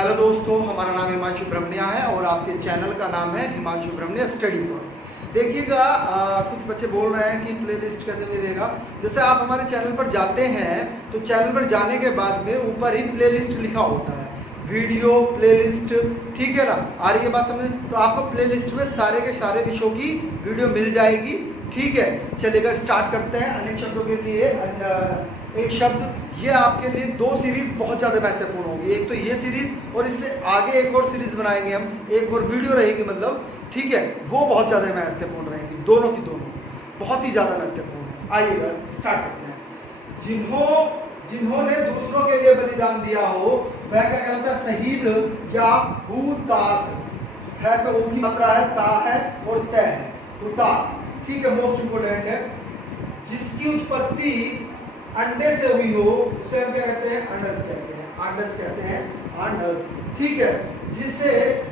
Hello दोस्तों, हमारा नाम हिमांशु ब्रह्मण्या है और आपके चैनल का नाम है हिमांशु ब्रह्मण्या स्टडी पॉइंट। देखिएगा, कुछ बच्चे बोल रहे हैं कि प्लेलिस्ट कैसे मिलेगा। जैसे आप हमारे चैनल पर जाते हैं तो चैनल पर जाने के बाद में ऊपर ही प्लेलिस्ट लिखा होता है, वीडियो प्लेलिस्ट, ठीक है ना। आ रही है बात समझ? तो आपको प्लेलिस्ट में सारे के सारे विषयों की वीडियो मिल जाएगी, ठीक है। चलेगा, स्टार्ट करते हैं। अनेक शब्दों के लिए एक शब्द, ये आपके लिए दो सीरीज बहुत ज़्यादा महत्वपूर्ण होगी। एक तो ये सीरीज और इससे आगे एक और सीरीज बनाएंगे हम, एक और वीडियो रहेगी मतलब, ठीक है। वो बहुत ज़्यादा महत्वपूर्ण रहेगी, दोनों की दोनों बहुत ही ज़्यादा महत्वपूर्ण। आइएगा स्टार्ट करते हैं। जिन्होंने दूसरों के लिए बलिदान दिया हो वह क्या कहलाता है? शहीद या हुतात्मा है। तो उनकी मात्रा है ता है और तय है, हुतात्मा, ठीक है। मोस्ट इंपोर्टेंट है। जिसकी उत्पत्ति अंडे से हुई हो उसे हम क्या कहते हैं? अंडस कहते हैं, अंडस कहते हैं, अंडस, ठीक है।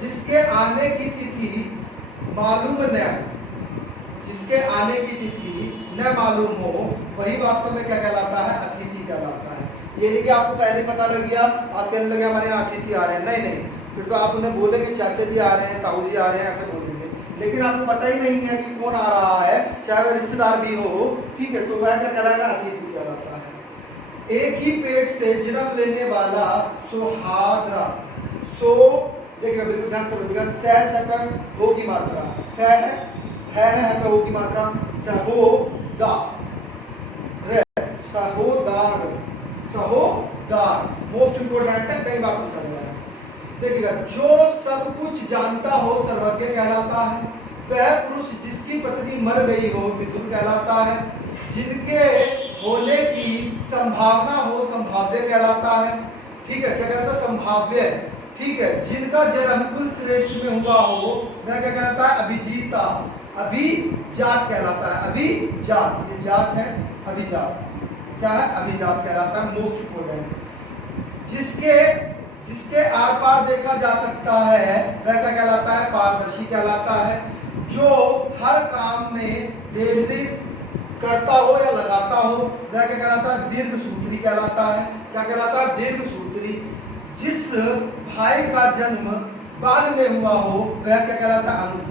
जिसके आने की तिथि मालूम न, जिसके आने की तिथि न मालूम हो वही वास्तव में क्या कहलाता है? अतिथि कहलाता है। ये नहीं कि आपको पहले पता लग गया, आप कहने लगे हमारे यहाँ अतिथि आ रहे हैं, नहीं नहीं, फिर तो आप उन्हें बोलेंगे चाचा जी आ रहे हैं, ताऊ जी आ रहे हैं, ऐसा बोलेंगे। लेकिन आपको पता ही नहीं है कि कौन आ रहा है, चाहे वह रिश्तेदार भी हो, ठीक है, तो वह क्या कहलाएगा? अतिथि कहलाता है। एक ही पेट से जन्म लेने वाला सोहाद्रा, सो देखिए बिल्कुल ध्यान से बोलिएगा, सह हो की मात्रा, सह है हो की मात्रा, सहोदा रे, सहोदार, सहोदार, मोस्ट इंपोर्टेंट है, कई बार पूछा गया है। देखिएगा, जो सब कुछ जानता हो सर्वज्ञ कहलाता है। वह पुरुष जिसकी पत्नी मर गई हो मिथुन कहलाता है। जिनके होने की संभावना हो संभाव्य कहलाता है, ठीक है। क्या कहलाता है? संभाव्य, ठीक है। जिनका जन्म कुल श्रेष्ठ में हुआ हो वह क्या कहलाता है? अभिजीता, अभिजात कहलाता है। अभिजात, ये जात है, अभिजात क्या है? अभिजात कहलाता है। मोस्ट इंपोर्टेंट, जिसके आर पार देखा जा सकता है वह क्या कहलाता है? पारदर्शी कहलाता है। जो हर काम में देरी करता हो या लगाता हो वह क्या कहलाता है? दीर्घ सूत्री कहलाता है। क्या कहलाता है? दीर्घ सूत्री। जिस भाई का जन्म बाद में हुआ हो वह क्या कहलाता है? अनुज।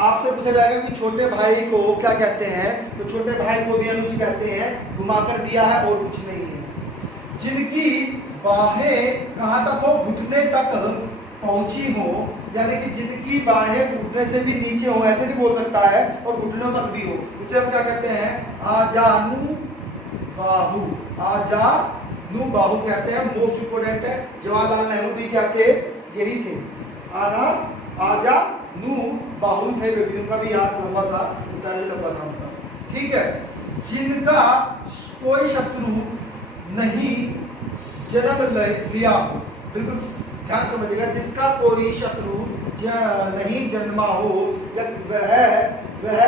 आपसे पूछा जाएगा कि छोटे भाई को क्या कहते हैं, तो छोटे भाई को भी अनुज कहते हैं। घुमाकर दिया है और कुछ नहीं है। जिनकी बाहें कहाँ तक हो? घुटने तक पहुंची हो, यानी कि जिनकी बाहें घुटने से भी नीचे हो, ऐसे भी बोल सकता है, और घुटनों तक भी हो, उसे हम क्या कहते हैं? आजानु बाहु, आजानु बाहु कहते हैं। मोस्ट इंपोर्टेंट है। जवाहरलाल नेहरू भी क्या थे? यही थे, आजानु बाहु थे, वे भी, उनका भी याद लंबा था, लंबा था उनका, ठीक है। जिनका कोई शत्रु नहीं जन्म लिया हो, बिल्कुल ध्यान समझिएगा, जिसका कोई शत्रु नहीं जन्मा हो, या वह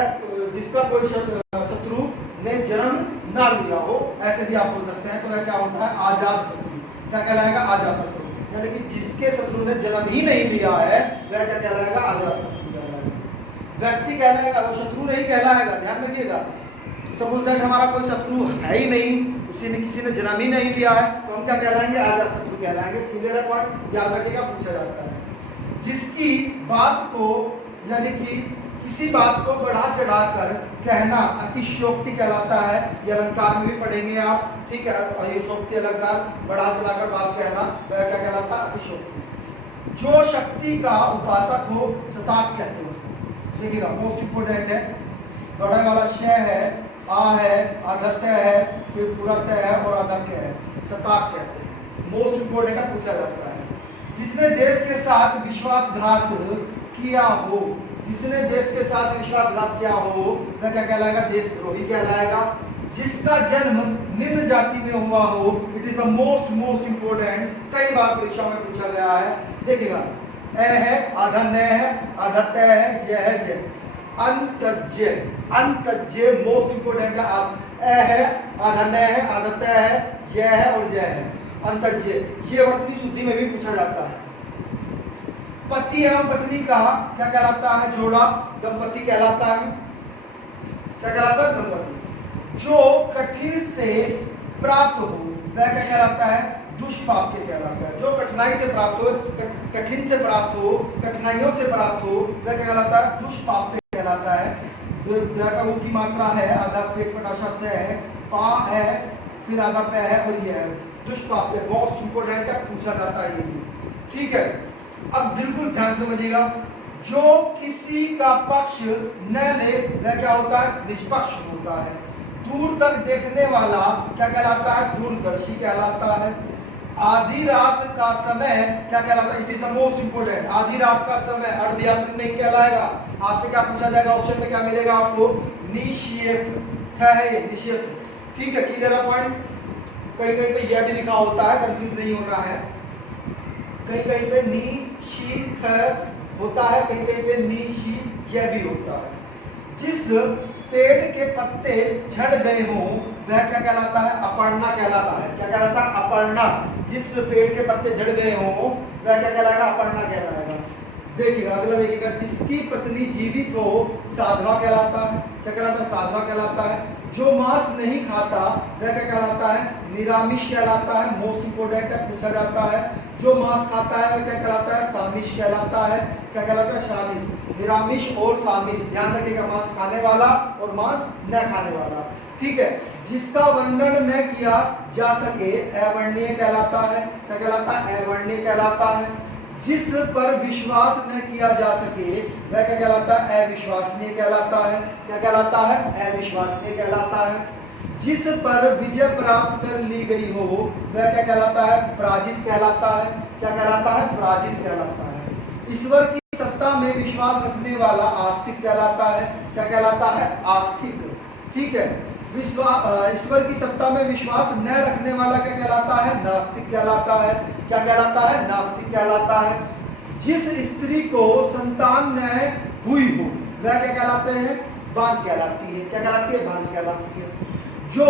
जिसका कोई शत्रु ने जन्म ना लिया हो, ऐसे भी आप बोल सकते हैं। तो वह क्या होता है? आजाद शत्रु। क्या कहलाएगा? आजाद शत्रु। यानी कि जिसके शत्रु ने जन्म ही नहीं लिया है वह क्या कहलाएगा? आजाद शत्रु कहलाएगा। व्यक्ति कहलाएगा, वो शत्रु नहीं कहलाएगा, ध्यान रखिएगा। सपोज दैट हमारा कोई शत्रु है ही नहीं, किसी ने जन्म ही नहीं लिया है, तो हम क्या कहलाएंगे? आजाद शत्रु कहलाएंगे। क्लियर है पॉइंट? याद रखिएगा, पूछा जाता है। जिसकी बात को, यानी कि किसी बात को बढ़ा चढ़ाकर कहना अतिशयोक्ति कहलाता है। ये अलंकार में भी पढ़ेंगे आप, ठीक है। अतिशयोक्ति अलंकार, बढ़ा चढ़ाकर बात कहना, वह क्या कहलाता है? अतिशयोक्ति। जो शक्ति का उपासक हो शताक कहते हैं उसको। देखिएगा, मोस्ट इंपोर्टेंट है। बड़ा वाला श है, आ है, अधत्य है, फिर पुरत्य है और अधत्य है, शताक कहते हैं। मोस्ट इंपोर्टेंट है, पूछा जाता है। जिसने देश के साथ विश्वासघात किया हो, जिसने देश के साथ विश्वासघात किया हो वह क्या कहलाएगा? देशद्रोही कहलाएगा। जिसका जन्म निम्न जाति में हुआ हो, it is the most important, कई बार परीक्षा में पूछा गया है। देखिएगा, ए है, आधा न है, आधत्य है, यह है, जय, अंतज्य, अंतज्य मोस्ट इंपोर्टेंट है। आप ए है, आधा न है, आधत्य है, यह है और जय है, अंतज्य। ये वर्त की शुद्धि में भी पूछा जाता है। पति एवं पत्नी का क्या कहलाता है? जोड़ा, दंपति कहलाता है। क्या कहलाता है? दंपति। जो कठिन से प्राप्त हो वह क्या कहलाता है? दुष्प्राप्य कहलाता है। जो कठिनाई से प्राप्त हो, कठिन से प्राप्त हो, कठिनाइयों से प्राप्त हो, वह क्या कहलाता है? दुष्प्राप्य कहलाता है। द का वो की मात्रा है, आधा पेट पटाशा से है, पा है, फिर आधा पे है और ये है दुष्प्राप्य। बहुत इंपोर्टेंट है, पूछा जाता है ये भी। ठीक है, अब बिल्कुल ध्यान समझिएगा, जो किसी का पक्ष न ले वह क्या होता है? निष्पक्ष होता है। दूर तक देखने वाला क्या कहलाता है? दूरदर्शी कहलाता है। आधी रात का समय क्या कहलाता है? It is the most important. आधी रात का समय अर्धयात्री नहीं कहलाएगा। आपसे क्या पूछा जाएगा? ऑप्शन में क्या मिलेगा आपको? निषेध है ये, निषेध। ठीक है, क्लियर है पॉइंट? कहीं कहीं पे यह भी लिखा होता है, कंफ्यूज नहीं होना है। कहीं कहीं पे निशीथ होता है, कहीं कहीं पे निशी यह भी होता है। जिस पेड़ के पत्ते झड़ गए हों वह क्या कहलाता है? अपर्णा कहलाता है। क्या कहलाता है? अपर्णा। जिस पेड़ के पत्ते झड़ गए हों वह क्या कहलाएगा? अपर्णा कहलाएगा। देखिएगा अगला, देखिएगा, जिसकी पत्नी जीवित हो साधवा कहलाता है। क्या कहलाता है? साधवा कहलाता है। जो मांस नहीं खाता वह क्या कहलाता है? निरामिष कहलाता है। मोस्ट इंपोर्टेंट है, पूछा जाता है। जो मांस खाता है वह क्या कहलाता है? सामिष कहलाता है। क्या कहलाता है? सामिष। निरामिष और सामिष, ध्यान रखिएगा, मांस खाने वाला और मांस न खाने वाला। ठीक है, जिसका वर्णन न किया जा सके अवर्णीय कहलाता है। क्या कहलाता है? अवर्णीय कहलाता है। जिस पर विश्वास न किया जा सके वह क्या कहलाता है? अविश्वसनीय कहलाता है। क्या कहलाता है? अविश्वसनीय कहलाता है। जिस पर विजय प्राप्त कर ली गई हो वह क्या कहलाता है? पराजित कहलाता है। क्या कहलाता है? पराजित कहलाता है। ईश्वर की सत्ता में विश्वास रखने वाला आस्तिक कहलाता है। क्या कहलाता है? आस्तिक। ठीक है, ईश्वर की सत्ता में विश्वास न रखने वाला क्या कहलाता है? नास्तिक कहलाता है। क्या कहलाता है? नास्तिक कहलाता है। जिस स्त्री को संतान न हुई हो वह क्या कहलाते हैं? बांझ कहलाती है। क्या कहलाती है? बांझ कहलाती है। जो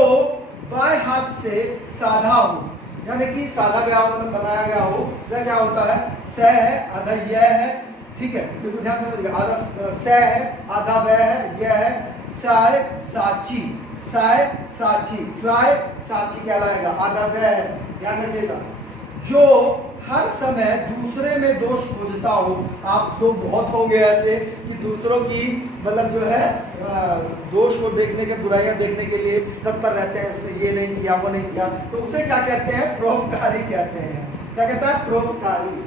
बाएं हाथ से साधा हो, यानी कि साधा गया हो, बनाया गया हो, वह क्या होता है? स है, आधा यह है। ठीक है, बिल्कुल ध्यान से समझिएगा, आधा स है, आधा वह है, यह है। साय साची, साय साची, स्वाय साची कहलाएगा, आधा वह है, ध्यान रखिएगा। जो हर समय दूसरे में दोष खोजता हो, आप तो बहुत होंगे ऐसे कि दूसरों की मतलब जो है दोष को देखने के, बुराइयां देखने के लिए तत्पर रहते हैं, उसने ये नहीं किया, वो नहीं किया, तो उसे क्या कहते हैं? परोपकारी कहते हैं। क्या कहता है? परोपकारी।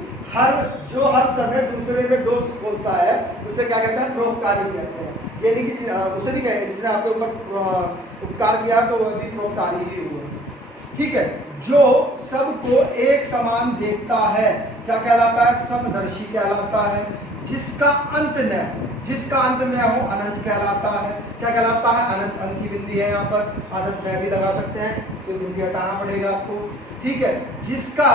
जो हर समय दूसरे में दोष खोजता है उसे क्या कहते हैं? परोपकारी कहते हैं। ये नहीं कि उसे नहीं कहेंगे जिसने आपके ऊपर उपकार किया तो वह भी परोपकारी ही हुआ। ठीक है, जो सबको एक समान देखता है क्या कहलाता है? समदर्शी कहलाता है। जिसका अंत न हो अनंत कहलाता है। क्या कहलाता है? अनंत। अंत की बिंदी है यहाँ पर, अनंत में भी लगा सकते हैं, तो बिंदी हटाना पड़ेगा आपको। ठीक है, जिसका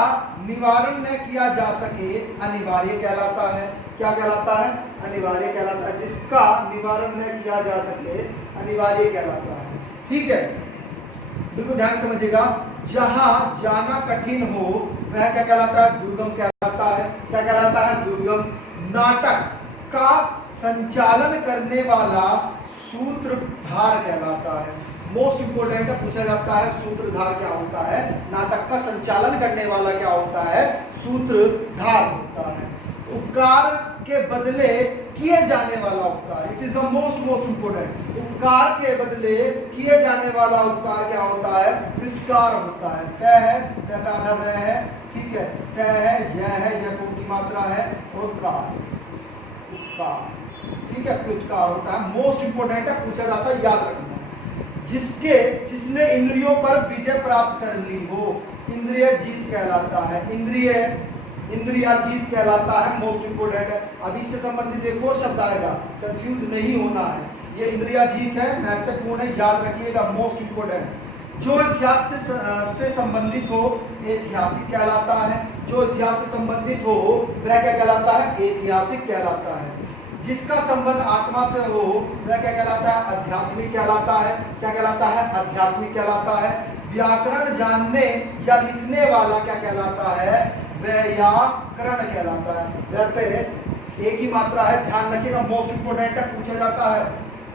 निवारण न किया जा सके अनिवार्य कहलाता है। क्या कहलाता है? अनिवार्य कहलाता है। जिसका निवारण न किया जा सके अनिवार्य कहलाता है। ठीक है, बिल्कुल ध्यान समझिएगा। जहां जाना कठिन हो वह क्या कहलाता है? दुर्गम कहलाता है। क्या कहलाता है? दुर्गम। नाटक का संचालन करने वाला सूत्रधार कहलाता है। मोस्ट इंपोर्टेंट पूछा जाता है, सूत्रधार क्या होता है? नाटक का संचालन करने वाला क्या होता है? सूत्रधार होता है। उपकार के बदले किए जाने वाला उपकार, it is the most important. उपकार के बदले किए जाने वाला उपकार क्या होता है? प्रतिकार होता है। क है, तय है, ठीक है, तय है, यह है, यह कौन की मात्रा है, और कार, उपकार। ठीक है, प्रतिकार होता है। मोस्ट इंपोर्टेंट है, पूछा जाता है, याद रखना। जिसने इंद्रियों पर विजय प्राप्त कर ली हो, इंद्रिय जीत कहलाता है। इंद्रिया जीत कहलाता है। मोस्ट इंपोर्टेंट है। अभी से संबंधित एक और शब्द आएगा, कंफ्यूज नहीं होना है। ये इंद्रिया जीत है, महत्वपूर्ण है, याद रखिएगा, मोस्ट इंपोर्टेंट। जो इतिहास से संबंधित हो ऐतिहासिक कहलाता है। जो इतिहास से संबंधित हो वह क्या कहलाता है? ऐतिहासिक कहलाता है। जिसका संबंध आत्मा से हो वह क्या कहलाता है? आध्यात्मिक कहलाता है। क्या कहलाता है? आध्यात्मिक कहलाता है। व्याकरण जानने या लिखने वाला क्या कहलाता है? व्याकरण कहलाता है। वह पे एक ही मात्रा है, ध्यान रखिएगा, मोस्ट इंपोर्टेंट है, पूछा जाता है,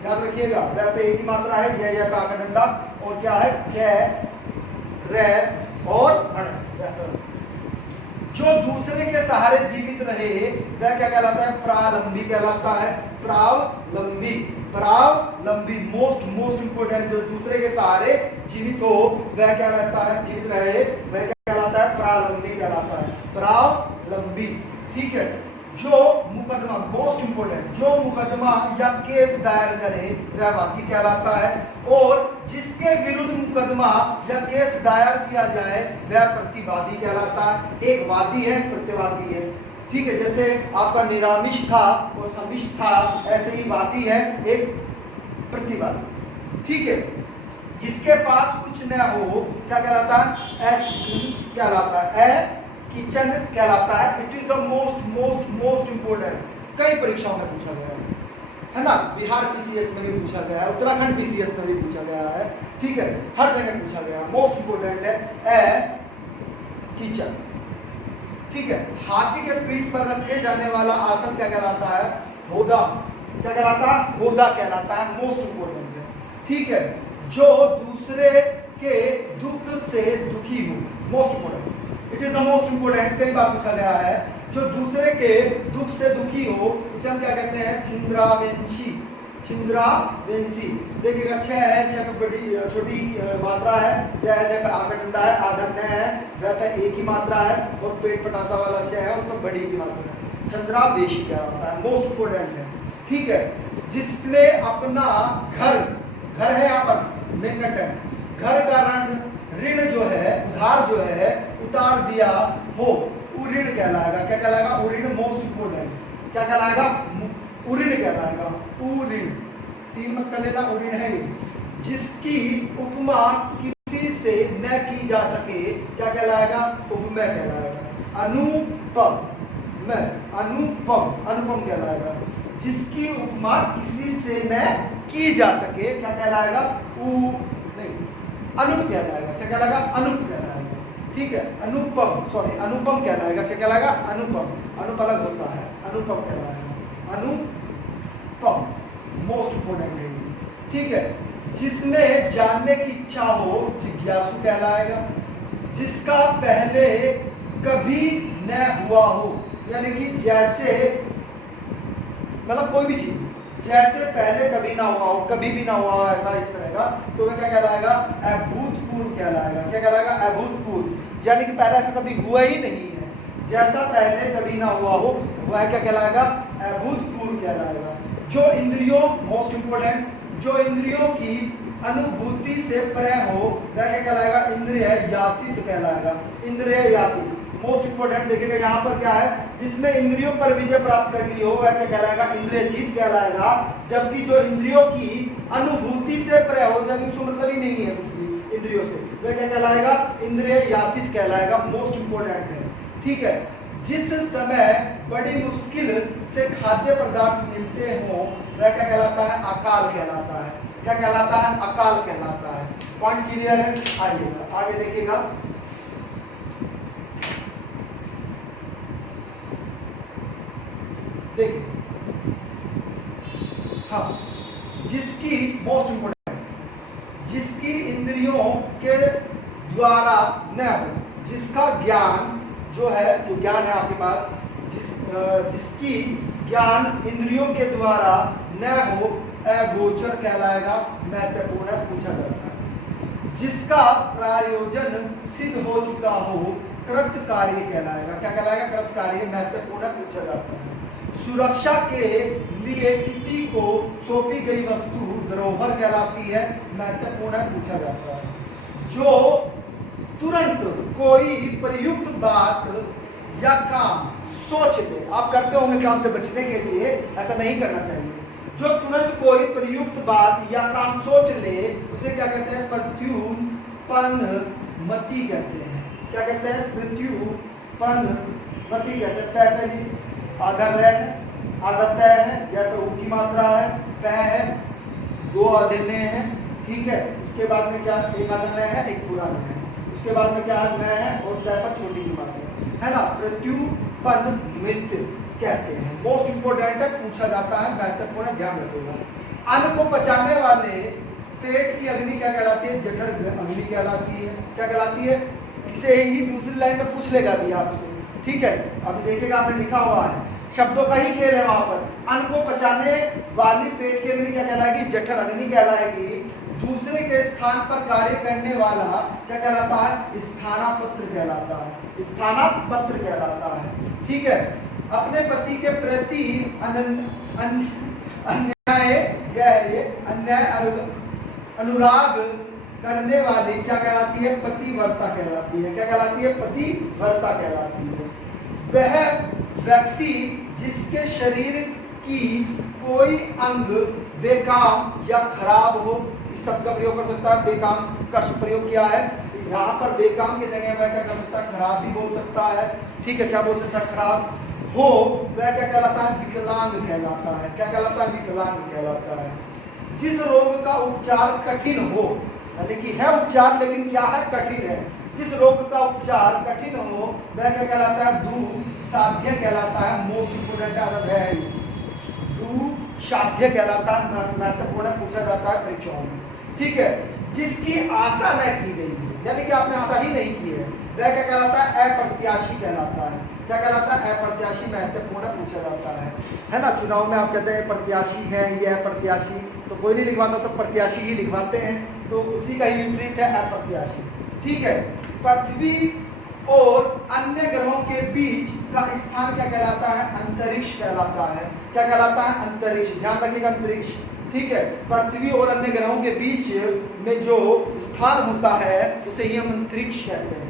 याद रखिएगा। वह पे एक ही मात्रा है, यह का डंडा, और क्या है? कै, रे और अण। जो दूसरे के सहारे जीवित रहे वह क्या कहलाता है? प्रावलंबी कहलाता है। प्रावलंबी, प्रावलंबी मोस्ट इंपोर्टेंट, जो दूसरे के सहारे जीवित हो वह क्या रहता है? जीवित रहे वह क्या कहलाता है? प्रावलंबी कहलाता है। प्रावलंबी, ठीक है। जो मुकदमा, मोस्ट इंपोर्टेंट, जो मुकदमा या केस दायर करे वह वादी कहलाता है। और जिसके विरुद्ध मुकदमा या केस दायर किया जाए वह प्रतिवादी कहलाता है। एक वादी है, प्रतिवादी है, ठीक है। जैसे आपका निरामिष था और समिष था, ऐसे ही वादी है एक प्रतिवादी, ठीक है। जिसके पास कुछ न हो क्या कहलाता है? एच कहलाता है। ए किचन कहलाता है। It is the most important. कई परीक्षाओं में पूछा गया है ना। बिहार पीसीएस में भी पूछा गया है, उत्तराखंड पीसीएस में भी पूछा गया है, ठीक है। हर जगह पूछा गया है। मोस्ट इंपोर्टेंट है ए किचन, ठीक है। हाथी के पीठ पर रखे जाने वाला आसन क्या कहलाता है? होदा। क्या कहलाता है? होदा कहलाता है। मोस्ट इंपोर्टेंट है, ठीक है। जो दूसरे के दुख से दुखी हो, most important, it is the most important. कई बार पूछा गया है। जो दूसरे के दुख से दुखी हो उसे हम क्या कहते हैं? छिंद्रावेंशी, छिंद्रावेंशी। देखिएगा 6 है, 6 पे बड़ी छोटी मात्रा है, पे आगे डंडा है, आधा न है, वह पे एक ही मात्रा है, और पेट पटासा वाला से है उसमें बड़ी की मात्रा है। चंद्रावेशी क्या होता है? मोस्ट इंपोर्टेंट है, ठीक है। जिसने अपना घर, घर है यहाँ पर मेन कंटेंट, घर का ऋण जो है, उधार जो है उतार दिया हो, ऋण कहलाएगा। क्या कहलाएगा? ऋण। मोस्ट इंपोर्टेंट क्या कहलाएगा? ऋण कहलाएगा। ऋण, तीन मत कर लेना, ऋण है ये। जिसकी उपमा किसी से न की जा सके क्या कहलाएगा? उपमेय कहलाएगा। अनुपम, अनुपम, अनुपम कहलाएगा। जिसकी उपमा किसी से न की जा सके क्या कहलाएगा? नहीं, अनुप कहलाएगा। क्या कहलाएगा? अनुप कहलाएगा, ठीक है। अनुपम, सॉरी, अनुपम कहलाएगा। क्या कहलाएगा? अनुपम। अनुप अलग होता है, अनुपम कहलाएगा। अनुपम मोस्ट इंपोर्टेंट है, ठीक है। जिसमें जानने की इच्छा हो जिज्ञासु कहलाएगा। जिसका पहले कभी न हुआ हो, यानी कि जैसे, मतलब कोई भी चीज जैसे पहले कभी ना हुआ हो, कभी भी ना हुआ हो, ऐसा इस तरह का, तो वह क्या कहलाएगा? अभूतपूर्व कहलाएगा। क्या कहलाएगा? अभूतपूर्व, यानी कि पहले ऐसा कभी हुआ ही नहीं है। जैसा पहले कभी ना हुआ हो वह क्या कहलाएगा? अभूतपूर्व कहलाएगा। जो इंद्रियों, मोस्ट इंपोर्टेंट, जो इंद्रियों की अनुभूति से परे हो वह क्या कहलाएगा? इंद्रिय यातित कहलाएगा। इंद्रिय यातित मोस्ट इंपोर्टेंट। देखिएगा यहाँ पर क्या है? जिसने इंद्रियों पर विजय प्राप्त कर ली हो वह क्या कहलाएगा? इंद्रिय जीत कहलाएगा। जबकि जो इंद्रियों की अनुभूति से परे हो, जबकि उसको मतलब ही नहीं है कुछ भी इंद्रियों से, वह क्या कहलाएगा? इंद्रिय यातित कहलाएगा। मोस्ट इंपोर्टेंट है, ठीक है। जिस समय बड़ी मुश्किल से खाद्य पदार्थ मिलते हो वह क्या कहलाता है? अकाल कहलाता है। क्या कहलाता है? अकाल कहलाता है। पॉइंट क्लियर है? आइएगा आगे देखिएगा। देखिए, हाँ, जिसकी, मोस्ट इंपोर्टेंट, जिसकी इंद्रियों के द्वारा न हो, जिसका ज्ञान जो है, जो ज्ञान है आपके पास, जिसकी ज्ञान इंद्रियों के द्वारा न हो अगोचर कहलाएगा। महत्वपूर्ण पूछा जाता है। जिसका प्रयोजन सिद्ध हो चुका हो कृत कार्य कहलाएगा। क्या कहलाएगा? कृत कार्य। महत्वपूर्ण पूछा जाता है। सुरक्षा के लिए किसी को सौंपी गई वस्तु धरोहर कहलाती है। महत्वपूर्ण पूछा जाता है। जो तुरंत कोई प्रयुक्त बात या काम सोच ले, आप करते होंगे काम से बचने के लिए, ऐसा नहीं करना चाहिए। जो तुरंत कोई प्रयुक्त बात या काम सोच ले उसे क्या कहते हैं? प्रत्युत्पन्न मति कहते हैं। क्या कहते हैं? प्रत्युत्पन्न मति कहते हैं। पहले ही आधा है, आधा तय है, या तो ऊ की मात्रा है, तय है, दो आधे ने हैं, ठीक है। इसके बाद में क्या? एक आधा नया है, एक पूरा नया है। उसके बाद में क्या नया है और तय पर छोटी की मात्रा है ना। प्रत्युत्पन्न मित कहते हैं। मोस्ट इंपोर्टेंट है, पूछा जाता है, महत्वपूर्ण, ध्यान रखिएगा। अन्न को पचाने वाले पेट की अग्नि क्या कहलाती है? जठर अग्नि कहलाती है। क्या कहलाती है? इसे ही दूसरी लाइन में पूछ लेगा भी आपसे, ठीक है। अभी देखिएगा आपने लिखा हुआ है, शब्दों का ही खेल है वहां पर। अन्न को पचाने वाली पेट की अग्नि क्या कहलाएगी? जठर अग्नि कहलाएगी। दूसरे के स्थान पर कार्य करने वाला क्या कहलाता है? स्थानापत्र कहलाता है, स्थानापत्र कहलाता है, ठीक है। अपने पति के प्रति अन्याय अनुराग करने वाली क्या कहलाती है? पतिव्रता कहलाती है। क्या कहलाती है? पतिव्रता कहलाती है। वह व्यक्ति जिसके शरीर की कोई अंग बेकाम या खराब हो, इस शब्द का प्रयोग कर सकता है, बेकाम का प्रयोग किया है यहाँ पर। बेकाम की जगह वह क्या कर सकता है? खराब भी बोल सकता है, ठीक है। क्या बोल सकता है? खराब हो, वह क्या कहलाता है? विकलांग कहलाता है। क्या कहलाता है? विकलांग कहलाता है। जिस रोग का उपचार कठिन हो, यानी कि है उपचार लेकिन क्या है? कठिन है। जिस रोग का उपचार कठिन हो वह क्या कहलाता है? दुसाध्य कहलाता है। मोस्ट इंपोर्टेंट है, दुसाध्य कहलाता है, महत्वपूर्ण पूछा जाता है परीक्षाओं में, ठीक है। जिसकी आशा न की गई है, यानी कि आपने आशा ही नहीं की है, वह क्या कहलाता है? अप्रत्याशी कहलाता है। क्या कहलाता है? अप्रत्याशी, महत्वपूर्ण पूछा जाता है ना। चुनाव में आप कहते हैं प्रत्याशी है, ये अप्रत्याशी, तो कोई नहीं लिखवाता, सब प्रत्याशी ही लिखवाते हैं, तो उसी का ही विपरीत है अप्रत्याशी, ठीक है। पृथ्वी और अन्य ग्रहों के बीच का स्थान क्या कहलाता है? अंतरिक्ष कहलाता है। क्या कहलाता है? अंतरिक्ष, ध्यान रखिएगा, अंतरिक्ष, ठीक है। पृथ्वी और अन्य ग्रहों के बीच में जो स्थान होता है उसे ही हम अंतरिक्ष कहते हैं।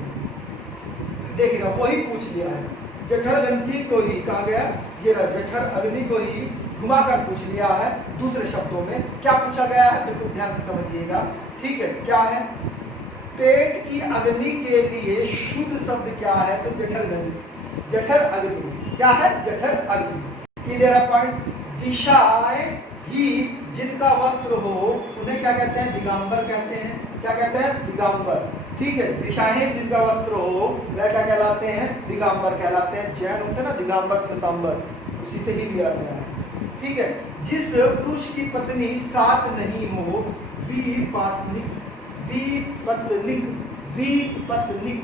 देखिएगा वही पूछ लिया है, जठर ग्रंथि को ही कहा गया, ये जठर अग्नि को ही घुमाकर पूछ लिया है। दूसरे शब्दों में क्या पूछा गया है? बिल्कुल ध्यान से समझिएगा, ठीक है। क्या है? पेट की अग्नि के लिए शुद्ध शब्द क्या है? तो जठर ग्रंथि, जठर अग्नि। क्या है? जठर अग्नि। Clear point. दिशाएं ही जिनका वस्त्र हो उन्हें क्या कहते हैं? दिगंबर कहते हैं। क्या कहते हैं? दिगंबर, ठीक है। दिशाएं जिनका वस्त्र हो वह क्या कहलाते हैं? दिगंबर कहलाते हैं। जैन होते हैं ना, दिगंबर श्वेतांबर, उसी से ही लिया गया है, ठीक है। जिस पुरुष की पत्नी साथ नहीं हो, विपत्निक, विपत्निक, विपत्निक,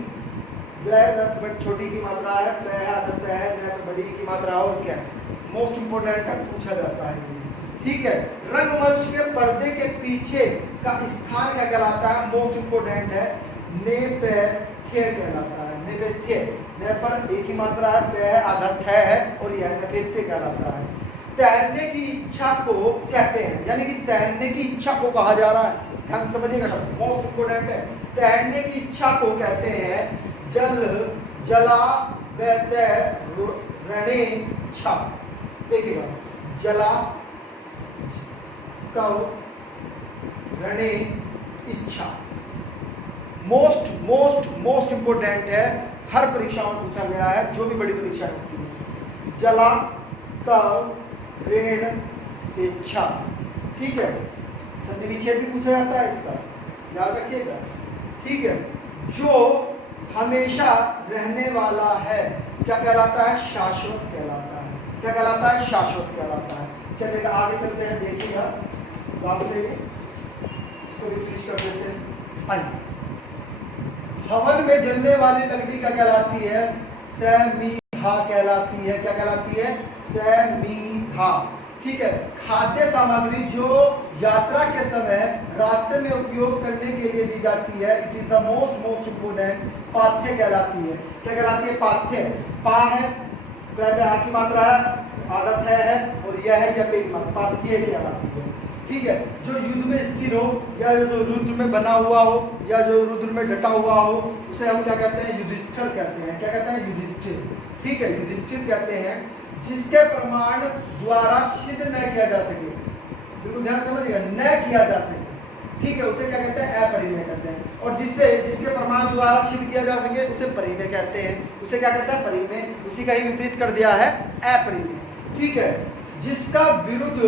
छोटी की मात्रा है, बड़ी की मात्रा और क्या मोस्ट इंपोर्टेंट है, पूछा जाता है, ठीक है। रंगमंच के पर्दे के पीछे का स्थान क्या कहलाता है? मोस्ट इंपोर्टेंट है, नेपथ्य कहलाता है। नेपथ्य, ने पर एक ही मात्रा है, पे है, आधा थ है, और यह नेपथ्य कहलाता है। तैरने की इच्छा को कहते हैं, यानी कि तैरने की इच्छा को कहा जा रहा है, ध्यान समझिएगा, शब्द मोस्ट इंपोर्टेंट है। तैरने की इच्छा को कहते हैं जल, जला, वैतय, रणे, छा। देखिएगा, जला, तव, रणे, इच्छा। मोस्ट मोस्ट मोस्ट इंपोर्टेंट है, हर परीक्षा में पूछा गया है, जो भी बड़ी परीक्षा होती है। जला, तव, ऋण, इच्छा, ठीक है। संधि विच्छेद भी पूछा जाता है, इसका याद रखिएगा, ठीक है। जो हमेशा रहने वाला है क्या कहलाता है? शाश्वत कहलाता है। क्या कहलाता है? शाश्वत कहलाता है। चलिएगा आगे चलते हैं, देखिएगा इसको रिफ्रेश कर देते हैं। हवन में जलने वाली लकड़ी क्या कहलाती है? समीधा कहलाती है। क्या कहलाती है? समीधा, ठीक है। खाद्य सामग्री जो यात्रा के समय रास्ते में उपयोग करने के लिए दी जाती है, it is the most important, पाथ्य कहलाती है। क्या कहलाती है? पाथ्य। पा है, की मात्रा है, आदत है, और यह है या पेट मात्रा, पाथ्य कहलाती है, ठीक है। जो युद्ध में स्थिर हो, या जो रुद्र में बना हुआ हो, या जो रुद्र में डटा हुआ हो, उसे हम क्या कहते हैं? युधिष्ठिर कहते हैं। क्या कहते हैं? युधिष्ठिर, ठीक है, युधिष्ठिर कहते हैं। जिसके प्रमाण द्वारा सिद्ध न किया जा सके, बिल्कुल ध्यान समझिएगा, न किया जा सके, ठीक है, उसे क्या कहते हैं? अपरिमेय कहते हैं। और जिसके प्रमाण द्वारा सिद्ध किया जा सके उसे परिमेय कहते हैं। उसे क्या कहते हैं? परिमेय। उसी का ही विपरीत कर दिया है, अपरिमेय, ठीक है। जिसका विरुद्ध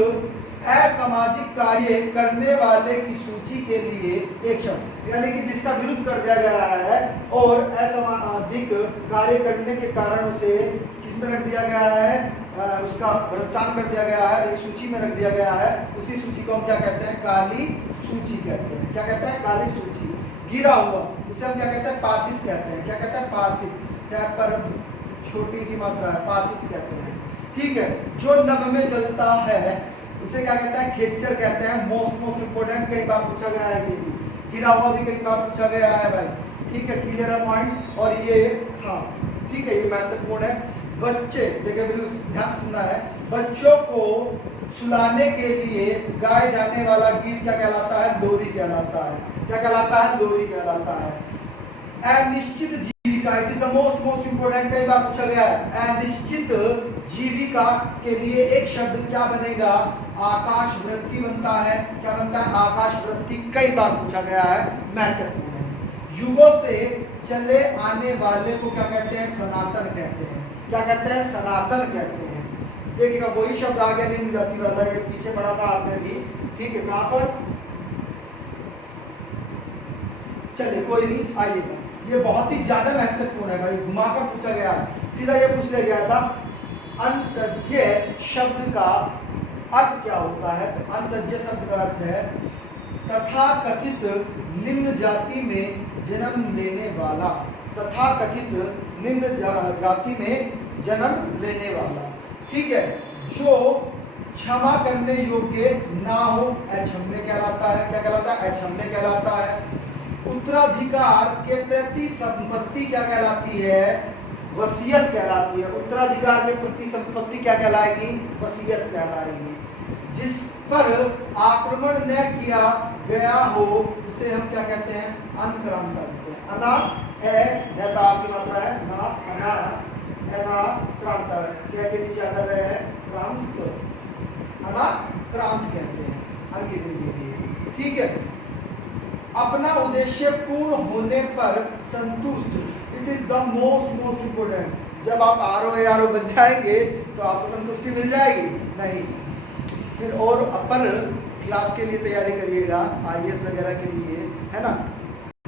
असामाजिक कार्य करने वाले की सूची के लिए एक शब्द, यानी कि जिसका विरुद्ध कर दिया गया है और असामाजिक कार्य करने के कारण उसे किसमें रख दिया गया है? उसका प्रोत्साहन कर दिया गया है, एक सूची में रख दिया गया है। उसी सूची को हम क्या कहते हैं? काली सूची कहते हैं। क्या कहते हैं? काली सूची। गिरा हुआ, उसे हम क्या कहते हैं, पातित कहते हैं। क्या कहते हैं, पातित। टैप पर छोटी की मात्रा है, पातित कहते हैं। ठीक है, जो नभ में जलता है उसे क्या कहते हैं, खेच्चर कहते हैं। मोस्ट इंपोर्टेंट, कई बार पूछा गया है, ये गिरा हुआ भी कई बार पूछा गया है भाई। ठीक है, क्लियर है पॉइंट। और ये हाँ ठीक है, ये महत्वपूर्ण है। बच्चे देखिए, बिल्कुल ध्यान सुनना है। बच्चों को सुलाने के लिए गाए जाने वाला गीत क्या कहलाता है, लोरी कहलाता है। क्या कहलाता है, लोरी कहलाता है। अनिश्चित जीविका, it is the most important, कई बार पूछा गया है। अनिश्चित जीविका के लिए एक शब्द क्या बनेगा, आकाश वृत्ति बनता है। क्या बनता है, आकाश वृत्ति, कई बार पूछा गया है, महत्वपूर्ण है। युगों से चले आने वाले को क्या कहते हैं, सनातन कहते हैं। क्या कहते हैं, सनातन कहते हैं। देखिएगा वही शब्द आगे निम्न जाति वाला, ये पीछे पढ़ा था आपने भी। ठीक है, कहां पर, चलिए कोई नहीं, आइएगा। ये बहुत ही ज्यादा महत्वपूर्ण है भाई, घुमाकर पूछा गया है। सीधा ये पूछ लिया गया था, अंतज्य शब्द का अर्थ क्या होता है। तो अंतज्य शब्द का अर्थ है तथाकथित निम्न जाति में जन्म लेने वाला। तथाकथित निम्न जाति में जन्म लेने वाला। ठीक है, जो क्षमा करने योग्य ना हो, अक्षम्य कहलाता है। क्या कहलाता है, अक्षम्य कहलाता है। उत्तराधिकार के प्रति संपत्ति क्या कहलाती है, वसीयत कहलाती है। उत्तराधिकार के प्रति संपत्ति क्या कहलाएगी, वसीयत कहलाएगी। जिस पर आक्रमण न किया गया हो उसे हम क्या कहते हैं, अनक्रांता कहते हैं। अना मात्रा है ना, अना क्रांता क्या के नीचे आता है, क्रांत, अना क्रांत कहते हैं। आगे देखिए, ठीक है। अपना उद्देश्य पूर्ण होने पर संतुष्ट, it is the most important. जब आप आरओ बन जाएंगे तो आपको संतुष्टि मिल जाएगी नहीं। फिर और अपर क्लास के लिए तैयारी करिएगा, आईएएस वगैरह के लिए, है ना,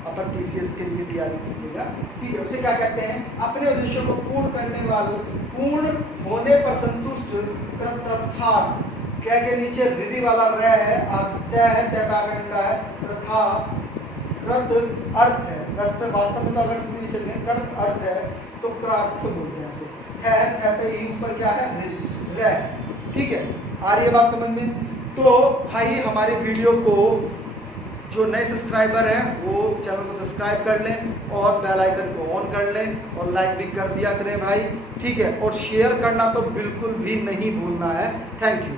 अपर टीसीएस के लिए तैयारी कीजिएगा। ठीक है, उसे क्या कहते हैं, अपने उद्देश्य को पूर्ण करने वाले, पूर्ण होने पर संतुष्ट, कृतार्थ। क्या के नीचे रिधि वाला रह है, तय है, तय का है, तथा कृत अर्थ है। वास्तव में तो अगर कृत अर्थ है तो क्रार्थ बोलते हैं। थे पे ऊपर क्या है, रह। ठीक है, आ रही है बात समझ में। तो भाई हमारे वीडियो को जो नए सब्सक्राइबर हैं वो चैनल को सब्सक्राइब कर लें और बेल आइकन को ऑन कर लें और लाइक भी कर दिया करें भाई। ठीक है, और शेयर करना तो बिल्कुल भी नहीं भूलना है। Thank you.